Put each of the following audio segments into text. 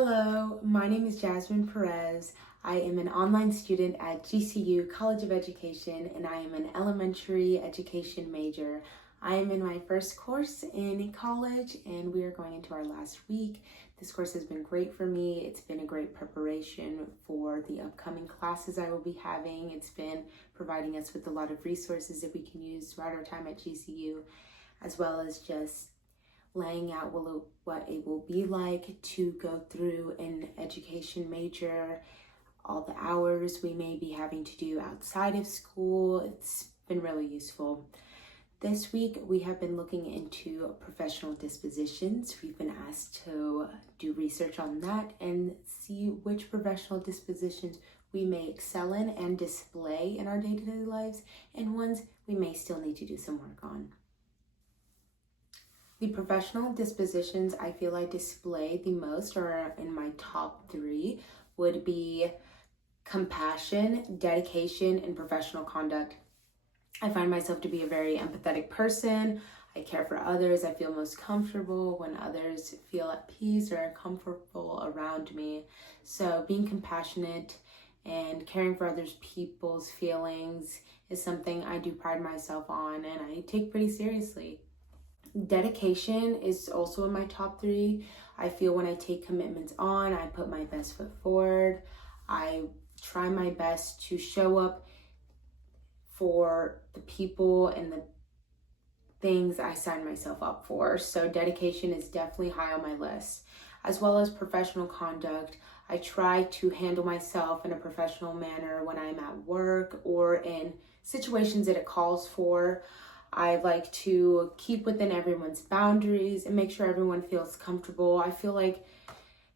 Hello, my name is Jasmine Perez. I am an online student at GCU College of Education, and I am an elementary education major. I am in my first course in college, and we are going into our last week. This course has been great for me. It's been a great preparation for the upcoming classes I will be having. It's been providing us with a lot of resources that we can use throughout our time at GCU, as well as just laying out what it will be like to go through an education major, all the hours we may be having to do outside of school. It's been really useful. This week we have been looking into professional dispositions. We've been asked to do research on that and see which professional dispositions we may excel in and display in our day-to-day lives, and ones we may still need to do some work on. The professional dispositions I feel I display the most, or in my top 3, would be compassion, dedication, and professional conduct. I find myself to be a very empathetic person. I care for others. I feel most comfortable when others feel at peace or comfortable around me. So being compassionate and caring for others people's feelings is something I do pride myself on and I take pretty seriously. Dedication is also in my top 3. I feel when I take commitments on, I put my best foot forward. I try my best to show up for the people and the things I sign myself up for. So dedication is definitely high on my list. As well as professional conduct, I try to handle myself in a professional manner when I'm at work or in situations that it calls for. I like to keep within everyone's boundaries and make sure everyone feels comfortable. I feel like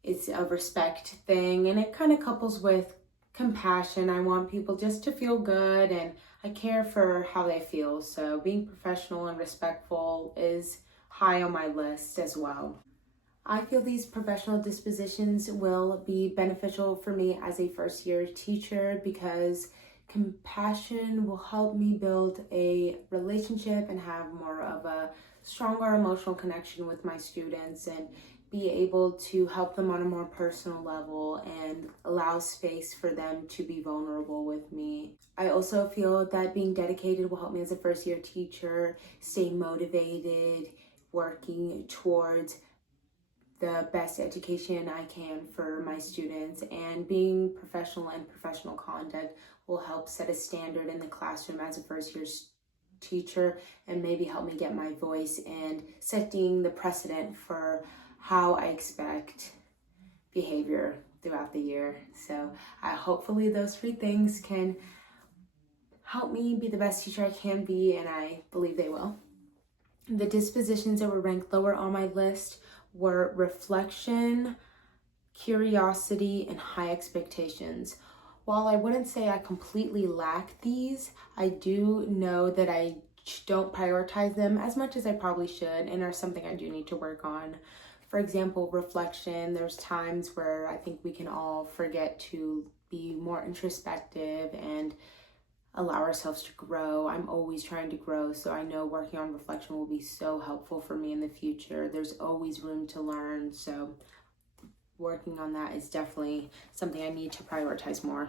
it's a respect thing, and it kind of couples with compassion. I want people just to feel good, and I care for how they feel. So being professional and respectful is high on my list as well. I feel these professional dispositions will be beneficial for me as a first-year teacher because compassion will help me build a relationship and have more of a stronger emotional connection with my students and be able to help them on a more personal level and allow space for them to be vulnerable with me. I also feel that being dedicated will help me as a first-year teacher stay motivated, working towards the best education I can for my students, and being professional and professional conduct will help set a standard in the classroom as a first year teacher and maybe help me get my voice and setting the precedent for how I expect behavior throughout the year. So hopefully those 3 things can help me be the best teacher I can be, and I believe they will. The dispositions that were ranked lower on my list were reflection, curiosity, and high expectations. While I wouldn't say I completely lack these, I do know that I don't prioritize them as much as I probably should and are something I do need to work on. For example, reflection, there's times where I think we can all forget to be more introspective and allow ourselves to grow. I'm always trying to grow, so I know working on reflection will be so helpful for me in the future. There's always room to learn, so working on that is definitely something I need to prioritize more.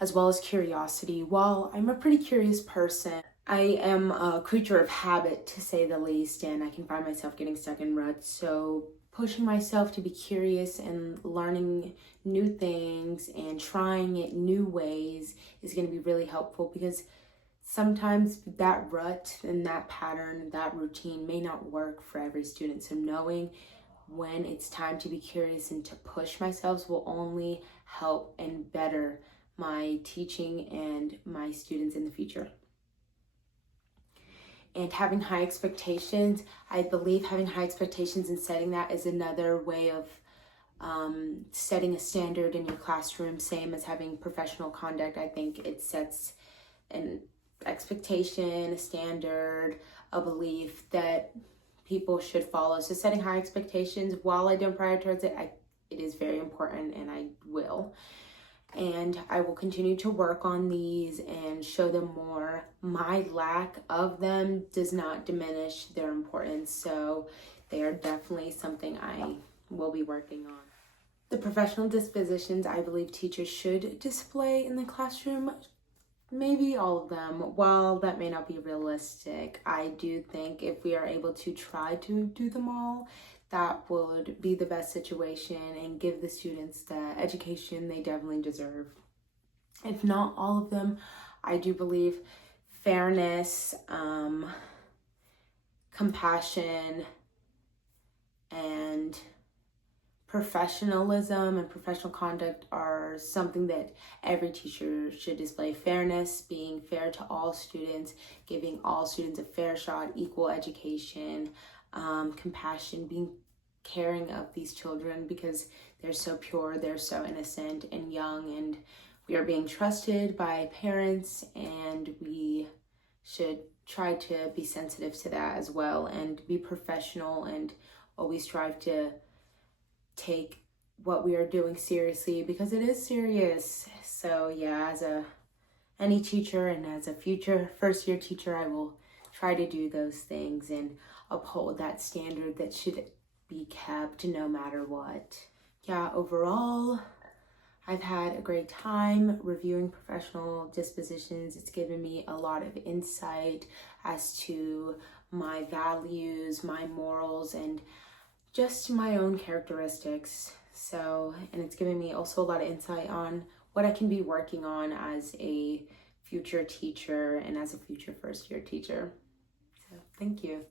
As well as curiosity. While I'm a pretty curious person, I am a creature of habit, to say the least, and I can find myself getting stuck in ruts. So pushing myself to be curious and learning new things and trying it new ways is going to be really helpful, because sometimes that rut and that pattern, that routine may not work for every student. So knowing when it's time to be curious and to push myself will only help and better my teaching and my students in the future. And having high expectations, I believe having high expectations and setting that is another way of setting a standard in your classroom, same as having professional conduct. I think it sets an expectation, a standard, a belief that people should follow. So setting high expectations, while I don't prioritize it, it is very important, and I will. And I will continue to work on these and show them more. My lack of them does not diminish their importance, so they are definitely something I we'll be working on. The professional dispositions I believe teachers should display in the classroom, maybe all of them. While that may not be realistic, I do think if we are able to try to do them all, that would be the best situation and give the students the education they definitely deserve. If not all of them, I do believe fairness, compassion, and professionalism and professional conduct are something that every teacher should display. Fairness, being fair to all students, giving all students a fair shot, equal education. Compassion, being caring of these children because they're so pure, they're so innocent and young, and we are being trusted by parents, and we should try to be sensitive to that as well and be professional and always strive to take what we are doing seriously because it is serious. So yeah, as any teacher and as a future first year teacher, I will try to do those things and uphold that standard that should be kept no matter what. Yeah, overall, I've had a great time reviewing professional dispositions. It's given me a lot of insight as to my values, my morals, and just my own characteristics. So, and it's given me also a lot of insight on what I can be working on as a future teacher and as a future first year teacher. So, thank you.